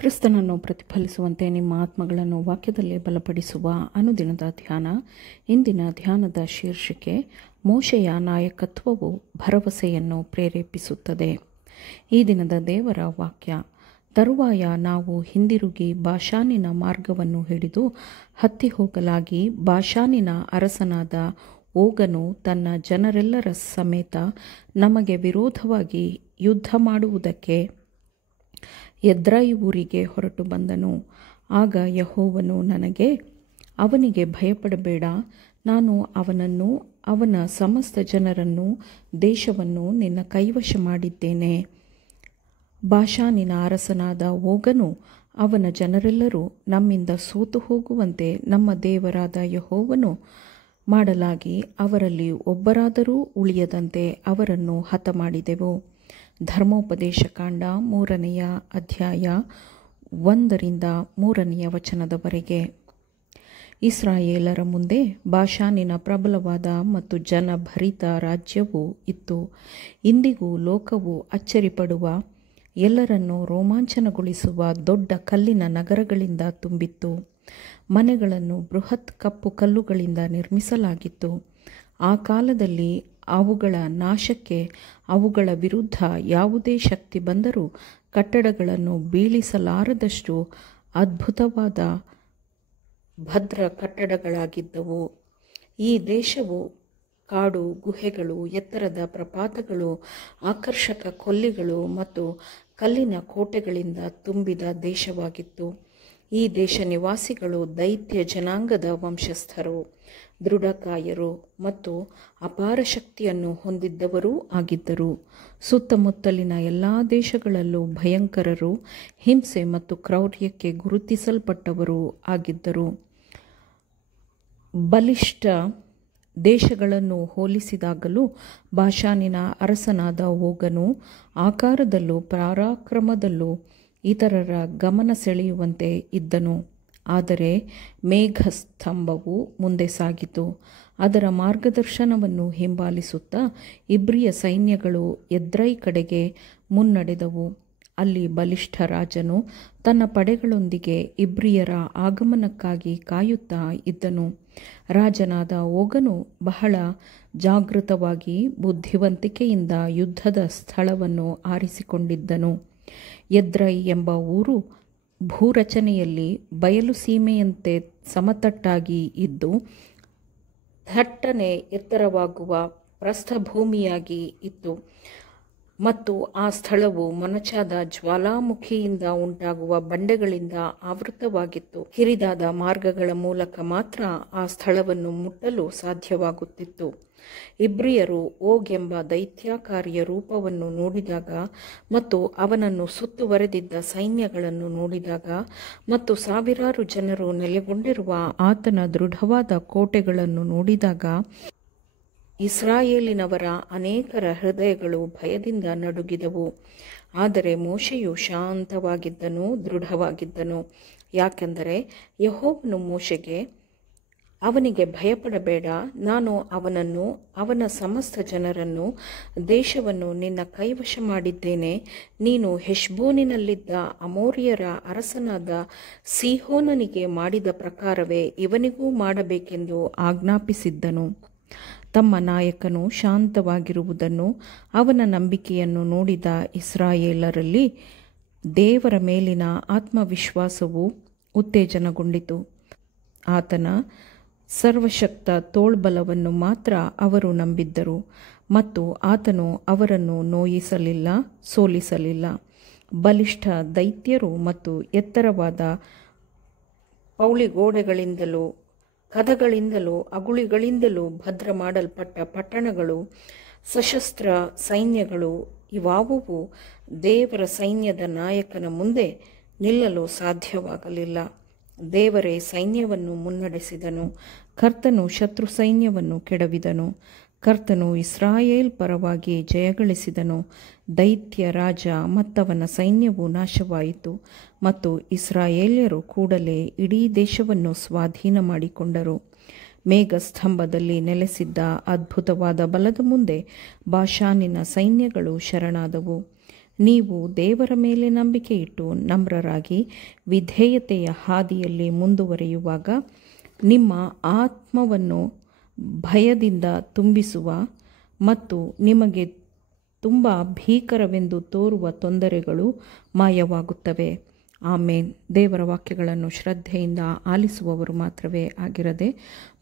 ಕ್ರಿಸ್ತನನ್ನು ಪ್ರತಿಫಲಿಸುವಂತೆ ನಿಮ್ಮ ಆತ್ಮಗಳನ್ನು ವಾಕ್ಯದಲ್ಲಿ ಬಲಪಡಿಸುವ ಅನುದಿನದ ಧ್ಯಾನ. ಇಂದಿನ ಧ್ಯಾನದ ಶೀರ್ಷಿಕೆ ಮೋಶೆಯ ನಾಯಕತ್ವವು ಭರವಸೆಯನ್ನು ಪ್ರೇರೇಪಿಸುತ್ತದೆ. ಈ ದಿನದ ದೇವರ ವಾಕ್ಯ. ತರುವಾಯ ನಾವು ಹಿಂದಿರುಗಿ ಬಾಷಾನಿನ ಮಾರ್ಗವನ್ನು ಹಿಡಿದು ಹತ್ತಿ ಹೋಗಲಾಗಿ, ಬಾಷಾನಿನ ಅರಸನಾದ ಓಗನು ತನ್ನ ಜನರೆಲ್ಲರ ಸಮೇತ ನಮಗೆ ವಿರೋಧವಾಗಿ ಯುದ್ಧ ಮಾಡುವುದಕ್ಕೆ ಎದ್ರೈ ಊರಿಗೆ ಹೊರಟು ಬಂದನು. ಆಗ ಯೆಹೋವನು ನನಗೆ, ಅವನಿಗೆ ಭಯಪಡಬೇಡ, ನಾನು ಅವನನ್ನು, ಅವನ ಸಮಸ್ತ ಜನರನ್ನು, ದೇಶವನ್ನು ನಿನ್ನ ಕೈವಶ ಮಾಡಿದ್ದೇನೆ. ಬಾಷಾನಿನ ಅರಸನಾದ ಓಗನು ಅವನ ಜನರೆಲ್ಲರೂ ನಮ್ಮಿಂದ ಸೋತು ಹೋಗುವಂತೆ ನಮ್ಮ ದೇವರಾದ ಯೆಹೋವನು ಮಾಡಲಾಗಿ, ಅವರಲ್ಲಿ ಒಬ್ಬರಾದರೂ ಉಳಿಯದಂತೆ ಅವರನ್ನು ಹತಮಾಡಿದೆವು. ಧರ್ಮೋಪದೇಶ ಕಾಂಡ 3ನೇ ಅಧ್ಯಾಯ 1-3 ಇಸ್ರಾಯೇಲರ ಮುಂದೆ ಬಾಷಾನಿನ ಪ್ರಬಲವಾದ ಮತ್ತು ಜನಭರಿತ ರಾಜ್ಯವೂ ಇತ್ತು. ಇಂದಿಗೂ ಲೋಕವು ಅಚ್ಚರಿಪಡುವ, ಎಲ್ಲರನ್ನೂ ರೋಮಾಂಚನಗೊಳಿಸುವ ದೊಡ್ಡ ಕಲ್ಲಿನ ನಗರಗಳಿಂದ ತುಂಬಿತ್ತು. ಮನೆಗಳನ್ನು ಬೃಹತ್ ಕಪ್ಪು ಕಲ್ಲುಗಳಿಂದ ನಿರ್ಮಿಸಲಾಗಿತ್ತು. ಆ ಕಾಲದಲ್ಲಿ ಅವುಗಳ ನಾಶಕ್ಕೆ ಅವುಗಳ ವಿರುದ್ಧ ಯಾವುದೇ ಶಕ್ತಿ ಬಂದರೂ ಕಟ್ಟಡಗಳನ್ನು ಬೀಳಿಸಲಾರದಷ್ಟು ಅದ್ಭುತವಾದ ಭದ್ರ ಕಟ್ಟಡಗಳಾಗಿದ್ದವು. ಈ ದೇಶವು ಕಾಡು, ಗುಹೆಗಳು, ಎತ್ತರದ ಪ್ರಪಾತಗಳು, ಆಕರ್ಷಕ ಕೊಲ್ಲಿಗಳು ಮತ್ತು ಕಲ್ಲಿನ ಕೋಟೆಗಳಿಂದ ತುಂಬಿದ ದೇಶವಾಗಿತ್ತು. ಈ ದೇಶ ನಿವಾಸಿಗಳು ದೈತ್ಯ ಜನಾಂಗದ ವಂಶಸ್ಥರು, ದೃಢಕಾಯರು ಮತ್ತು ಅಪಾರ ಶಕ್ತಿಯನ್ನು ಹೊಂದಿದ್ದವರೂ ಆಗಿದ್ದರು. ಸುತ್ತಮುತ್ತಲಿನ ಎಲ್ಲ ದೇಶಗಳಲ್ಲೂ ಭಯಂಕರರು, ಹಿಂಸೆ ಮತ್ತು ಕ್ರೌರ್ಯಕ್ಕೆ ಗುರುತಿಸಲ್ಪಟ್ಟವರೂ ಆಗಿದ್ದರು. ಬಲಿಷ್ಠ ದೇಶಗಳನ್ನು ಹೋಲಿಸಿದಾಗಲೂ ಬಾಷಾನಿನ ಅರಸನಾದ ಓಗನು ಆಕಾರದಲ್ಲೂ ಪರಾಕ್ರಮದಲ್ಲೂ ಇತರರ ಗಮನ ಸೆಳೆಯುವಂತೆ ಇದ್ದನು. ಆದರೆ ಮೇಘಸ್ತಂಭವು ಮುಂದೆ ಸಾಗಿತು. ಅದರ ಮಾರ್ಗದರ್ಶನವನ್ನು ಹಿಂಬಾಲಿಸುತ್ತಾ ಇಬ್ರಿಯ ಸೈನ್ಯಗಳು ಎದ್ರೈ ಕಡೆಗೆ ಮುನ್ನಡೆದವು. ಅಲ್ಲಿ ಬಲಿಷ್ಠ ರಾಜನು ತನ್ನ ಪಡೆಗಳೊಂದಿಗೆ ಇಬ್ರಿಯರ ಆಗಮನಕ್ಕಾಗಿ ಕಾಯುತ್ತಾ ಇದ್ದನು. ರಾಜನಾದ ಓಗನು ಬಹಳ ಜಾಗೃತವಾಗಿ ಬುದ್ಧಿವಂತಿಕೆಯಿಂದ ಯುದ್ಧದ ಸ್ಥಳವನ್ನು ಆರಿಸಿಕೊಂಡಿದ್ದನು. ಎದ್ರೈ ಎಂಬ ಊರು ಭೂರಚನೆಯಲ್ಲಿ ಬಯಲು ಸೀಮೆಯಂತೆ ಸಮತಟ್ಟಾಗಿ ಇದ್ದು ಥಟ್ಟನೆ ಎತ್ತರವಾಗುವ ಪ್ರಸ್ಥಭೂಮಿಯಾಗಿ ಇತ್ತು ಮತ್ತು ಆ ಸ್ಥಳವು ಮೊನಚಾದ ಜ್ವಾಲಾಮುಖಿಯಿಂದ ಉಂಟಾಗುವ ಬಂಡೆಗಳಿಂದ ಆವೃತವಾಗಿತ್ತು. ಕಿರಿದಾದ ಮಾರ್ಗಗಳ ಮೂಲಕ ಮಾತ್ರ ಆ ಸ್ಥಳವನ್ನು ಮುಟ್ಟಲು ಸಾಧ್ಯವಾಗುತ್ತಿತ್ತು. ಇಬ್ರಿಯರು ಓಗ್ ಎಂಬ ದೈತ್ಯಾಕಾರಿಯ ರೂಪವನ್ನು ನೋಡಿದಾಗ ಮತ್ತು ಅವನನ್ನು ಸುತ್ತುವರೆದಿದ್ದ ಸೈನ್ಯಗಳನ್ನು ನೋಡಿದಾಗ ಮತ್ತು ಸಾವಿರಾರು ಜನರು ನೆಲೆಗೊಂಡಿರುವ ಆತನ ದೃಢವಾದ ಕೋಟೆಗಳನ್ನು ನೋಡಿದಾಗ ಇಸ್ರಾಯೇಲಿನವರ ಅನೇಕರ ಹೃದಯಗಳು ಭಯದಿಂದ ನಡುಗಿದವು. ಆದರೆ ಮೋಶೆಯು ಶಾಂತವಾಗಿದ್ದನು, ದೃಢವಾಗಿದ್ದನು. ಯಾಕೆಂದರೆ ಯೆಹೋವನು ಮೋಶೆಗೆ, ಅವನಿಗೆ ಭಯಪಡಬೇಡ, ನಾನು ಅವನನ್ನು, ಅವನ ಸಮಸ್ತ ಜನರನ್ನು, ದೇಶವನ್ನು ನಿನ್ನ ಕೈವಶ ಮಾಡಿದ್ದೇನೆ. ನೀನು ಹೆಷ್ಬೋನಿನಲ್ಲಿದ್ದ ಅಮೋರಿಯರ ಅರಸನಾದ ಸೀಹೋನನಿಗೆ ಮಾಡಿದ ಪ್ರಕಾರವೇ ಇವನಿಗೂ ಮಾಡಬೇಕೆಂದು ಆಜ್ಞಾಪಿಸಿದ್ದನು. ತಮ್ಮ ನಾಯಕನು ಶಾಂತವಾಗಿರುವುದನ್ನು, ಅವನ ನಂಬಿಕೆಯನ್ನು ನೋಡಿದ ಇಸ್ರಾಯೇಲರಲ್ಲಿ ದೇವರ ಮೇಲಿನ ಆತ್ಮವಿಶ್ವಾಸವು ಉತ್ತೇಜನಗೊಂಡಿತು. ಆತನ ಸರ್ವಶಕ್ತ ತೋಳ್ಬಲವನ್ನು ಮಾತ್ರ ಅವರು ನಂಬಿದ್ದರು ಮತ್ತು ಆತನು ಅವರನ್ನು ನೋಯಿಸಲಿಲ್ಲ, ಸೋಲಿಸಲಿಲ್ಲ. ಬಲಿಷ್ಠ ದೈತ್ಯರು ಮತ್ತು ಎತ್ತರವಾದ ಪೌಳಿಗೋಡೆಗಳಿಂದಲೂ ಕದಗಳಿಂದಲೂ ಅಗುಳಿಗಳಿಂದಲೂ ಭದ್ರ ಮಾಡಲ್ಪಟ್ಟ ಪಟ್ಟಣಗಳು, ಸಶಸ್ತ್ರ ಸೈನ್ಯಗಳು ಇವಾವುವು ದೇವರ ಸೈನ್ಯದ ನಾಯಕನ ಮುಂದೆ ನಿಲ್ಲಲು ಸಾಧ್ಯವಾಗಲಿಲ್ಲ. ದೇವರೇ ಸೈನ್ಯವನ್ನು ಮುನ್ನಡೆಸಿದನು. ಕರ್ತನು ಶತ್ರು ಸೈನ್ಯವನ್ನು ಕೆಡವಿದನು. ಕರ್ತನು ಇಸ್ರಾಯೇಲ್ ಪರವಾಗಿ ಜಯಗಳಿಸಿದನು. ದೈತ್ಯ ರಾಜ ಮತ್ತವನ ಸೈನ್ಯವು ನಾಶವಾಯಿತು ಮತ್ತು ಇಸ್ರಾಯೇಲ್ಯರು ಕೂಡಲೇ ಇಡೀ ದೇಶವನ್ನು ಸ್ವಾಧೀನ ಮಾಡಿಕೊಂಡರು. ಮೇಘಸ್ತಂಭದಲ್ಲಿ ನೆಲೆಸಿದ್ದ ಅದ್ಭುತವಾದ ಬಲದ ಮುಂದೆ ಬಾಷಾನಿನ ಸೈನ್ಯಗಳು ಶರಣಾದವು. ನೀವು ದೇವರ ಮೇಲೆ ನಂಬಿಕೆ ಇಟ್ಟು ನಮ್ರರಾಗಿ ವಿಧೇಯತೆಯ ಹಾದಿಯಲ್ಲಿ ಮುಂದುವರಿಯುವಾಗ ನಿಮ್ಮ ಆತ್ಮವನ್ನು ಭಯದಿಂದ ತುಂಬಿಸುವ ಮತ್ತು ನಿಮಗೆ ತುಂಬ ಭೀಕರವೆಂದು ತೋರುವ ತೊಂದರೆಗಳು ಮಾಯವಾಗುತ್ತವೆ. ಆಮೇನ್. ದೇವರ ವಾಕ್ಯಗಳನ್ನು ಶ್ರದ್ಧೆಯಿಂದ ಆಲಿಸುವವರು ಮಾತ್ರವೇ ಆಗಿರದೆ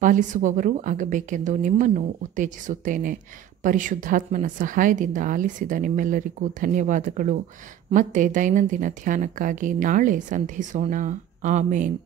ಪಾಲಿಸುವವರು ಆಗಬೇಕೆಂದು ನಿಮ್ಮನ್ನು ಉತ್ತೇಜಿಸುತ್ತೇನೆ. ಪರಿಶುದ್ಧಾತ್ಮನ ಸಹಾಯದಿಂದ ಆಲಿಸಿದ ನಿಮ್ಮೆಲ್ಲರಿಗೂ ಧನ್ಯವಾದಗಳು. ಮತ್ತೆ ದೈನಂದಿನ ಧ್ಯಾನಕ್ಕಾಗಿ ನಾಳೆ ಸಂಧಿಸೋಣ. ಆಮೇನ್.